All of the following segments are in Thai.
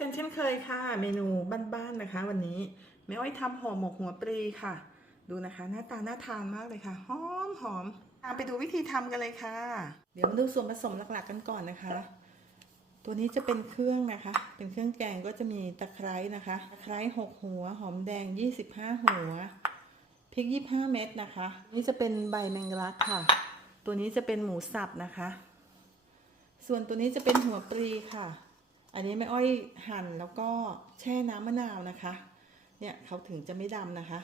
กันเช่นเคยค่ะ เมนูบ้านๆนะคะ วันนี้แม่อ้อยทำห่อหมกหัวปลีค่ะ ดูนะคะ หน้าตาน่าทานมากเลยค่ะหอมหอมตามไปดูวิธีทำกันเลยค่ะ เดี๋ยวมาดูส่วนผสมหลักๆกันก่อนนะคะ ตัวนี้จะเป็นเครื่องนะคะ เป็นเครื่องแกงก็จะมีตะไคร้นะคะตะไคร้หกหัว หอมแดง25หัวพริก25เม็ดนะคะ นี่จะเป็นใบแมงลักค่ะ ตัวนี้จะเป็นหมูสับนะคะ ส่วนตัวนี้จะเป็นหัวปลีค่ะ อันนี้แม่อ้อยหั่นแล้วก็แช่น้ำมะนาวนะคะ เนี่ยเขาถึงจะไม่ดำนะคะ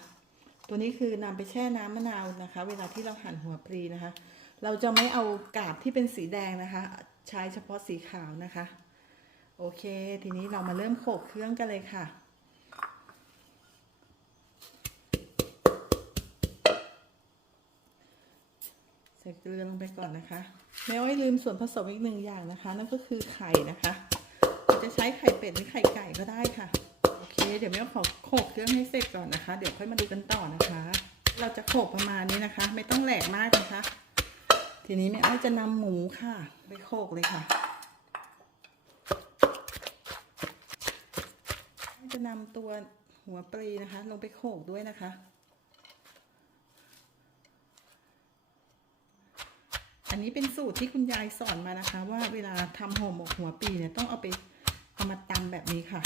ตัวนี้คือนำไปแช่น้ำมะนาวนะคะ เวลาที่เราหั่นหัวปลีนะคะ เราจะไม่เอากาบที่เป็นสีแดงนะคะ ใช้เฉพาะสีขาวนะคะ โอเค ทีนี้เรามาเริ่มโขลกเครื่องกันเลยค่ะใส่เกลือลงไปก่อนนะคะแม่อ้อยลืมส่วนผสมอีกหนึ่งอย่างนะคะ นั่นก็คือไข่นะคะ จะใช้ไข่เป็ดหรือไข่ไก่ก็ได้ค่ะ โอเค เดี๋ยวแม่ขอโขกเครื่องให้เสร็จก่อนนะคะ เดี๋ยวค่อยมาดูกันต่อนะคะ เราจะโขกประมาณนี้นะคะ ไม่ต้องแหลกมากนะคะ ทีนี้แม่อ้อยจะนำหมูค่ะ ไปโขกเลยค่ะ จะนำตัวหัวปลีนะคะ ลงไปโขกด้วยนะคะอันนี้เป็นสูตรที่คุณยายสอนมานะคะ ว่าเวลาทำห่อหมกหัวปีเนี่ยต้องเอาไป เอามาตำแบบนี้ค่ะ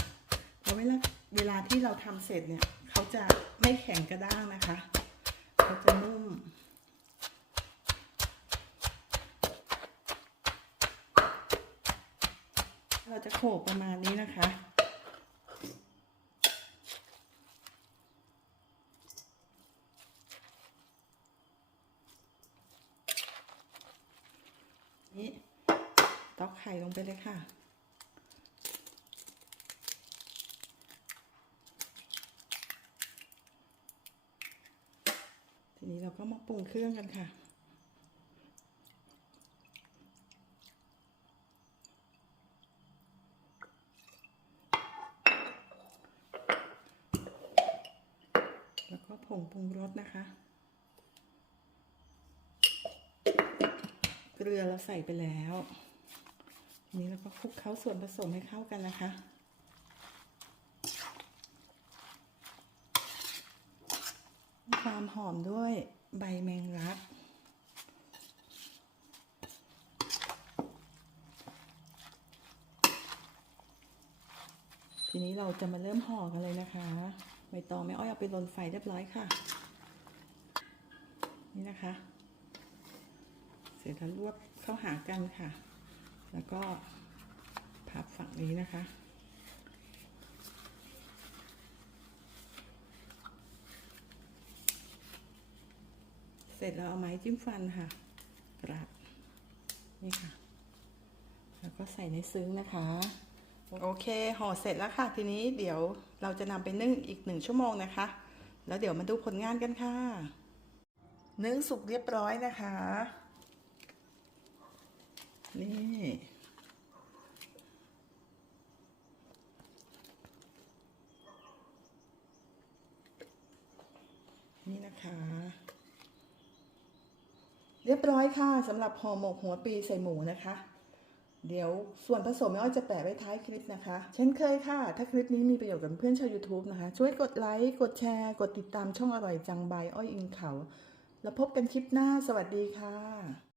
เพราะเวลาเวลาที่เราทำเสร็จเนี่ยเขาจะไม่แข็งกระด้างนะคะเขาจะนุ่มเราจะโขกประมาณนี้นะคะ นี่ตอกไข่ลงไปเลยค่ะ ทีนี้เราก็มาปรุงเครื่องกันค่ะ แล้วก็ผงปรุงรสนะคะ เกลือเราใส่ไปแล้ว ทีนี้เราก็คลุกเคล้าส่วนผสมให้เข้ากันนะคะ ความหอมด้วยใบแมงลัก ทีนี้เราจะมาเริ่มห่อกันเลยนะคะใบตองแม่อ้อยเอาไปลนไฟเรียบร้อยค่ะ นี่นะคะ เสร็จแล้วรวบเข้าหากันค่ะ แล้วก็พับฝั่งนี้นะคะ เสร็จแล้วเอาไม้จิ้มฟันค่ะ กราบนี่ค่ะ แล้วก็ใส่ในซึ้งนะคะ โอเคห่อเสร็จแล้วค่ะ ทีนี้เดี๋ยวเราจะนำไปนึ่งอีกหนึ่งชั่วโมงนะคะ แล้วเดี๋ยวมาดูผลงานกันค่ะ นึ่งสุกเรียบร้อยนะคะ นี่นี่นะคะ เรียบร้อยค่ะสำหรับห่อหมกหัวปีใส่หมูนะคะ เดี๋ยวส่วนผสมแม่อ้อยจะแปะไว้ท้ายคลิปนะคะ เช่นเคยค่ะ ถ้าคลิปนี้มีประโยชน์กับเพื่อนชาว YouTube นะคะ ช่วยกดไลค์กดแชร์ กดติดตามช่องอร่อยจังใบอ้อยอิงเขา แล้วพบกันคลิปหน้าสวัสดีค่ะ